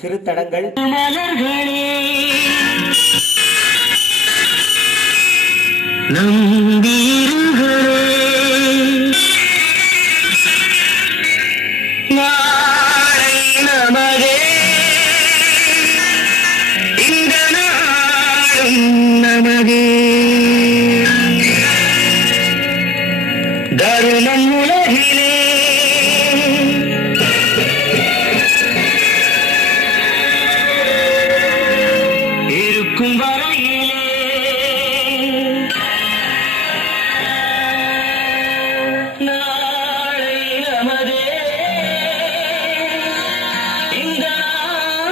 சிறு தடங்கள். தருணம் உலகிலே இருக்கும் வரையிலே நாளை நமதே, இந்த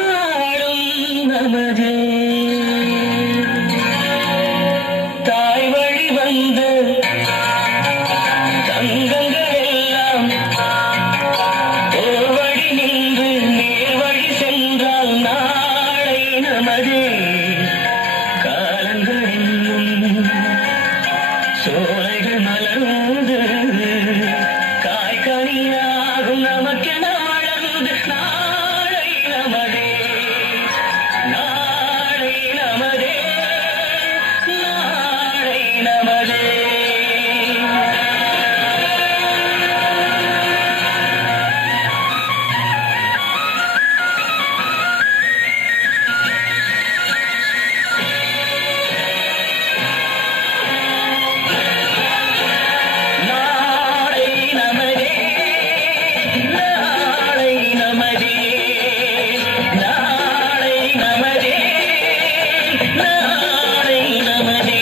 நாடும் நமதே. தாய் வழி வந்து தங்கங்கள் எல்லாம் ஓர்வழி நின்று நேர்வழி சென்றால் நாளை நமதே. காலங்கள் இன்னும் சோலைகள் மலர்ந்து காய்கனியாகும் நமக்கென வளர்ந்து நாளை நமதே, நாளை நமதே, நாளை நமதே. நாளை நமதே, நாளை நமதே, நாளை நமதே, நாளை நமதே.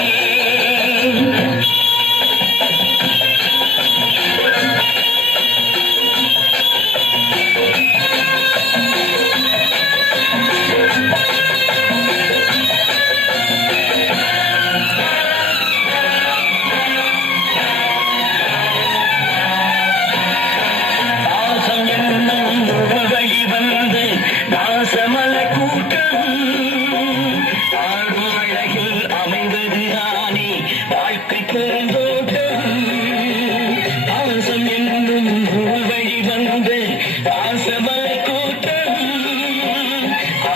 பாசம் என்னும் வழி வந்து பாசமலர் கூட்டம் ஆடும் அழகில் அமைவது தானே வாழ்க்கை பெருந்தோட்டம். பாசம் என்னும் வழி வந்து பாசமலர் கூட்டம்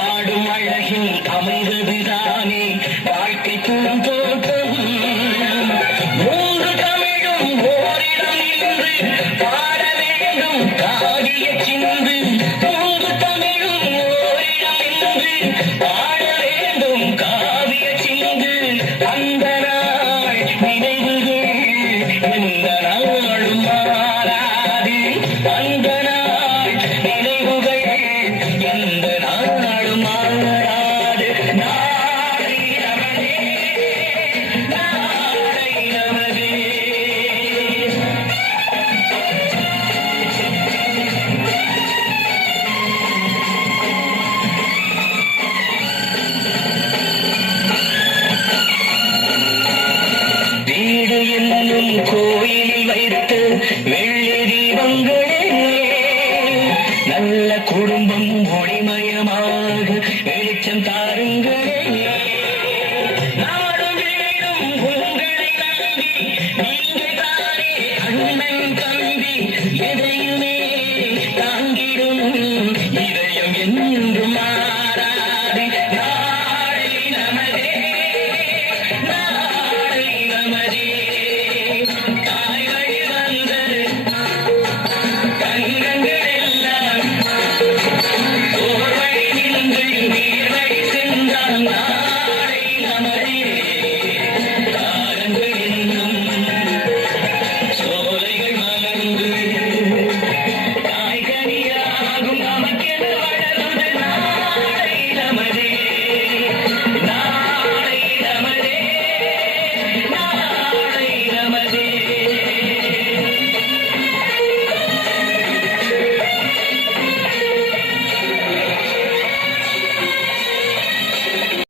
ஆடும் அழகில் அமைவது தானே வாழ்க்கை பெருந்தோட்டம். மூன்று தமிழும் ஓரிடம் நின்று பாட வேண்டும் காவிய சிந்து. மூன்று தமிழும் ஓரிடம் நின்று பாட வேண்டும் காவிய சிந்து. அந்த நாள் நினைவுகள் எந்த நாளும் மாறாது. அந்த நாள் நினைவுகள் எந்த நாளும் மாறாது. நாளை நமதே, நாளை நமதே. வீடு என்னும் கோயிலில் வைத்து வெள்ளி தீபங்களே நல்ல குடும்பம் ஒளிமயமாக வெளிச்சம் தாருங்களே. நாடும் வீடும் உங்களை நம்பி நீங்கள் தானே அண்ணன் தம்பி எதையுமே தாங்கிடும் இதயம் என்னும்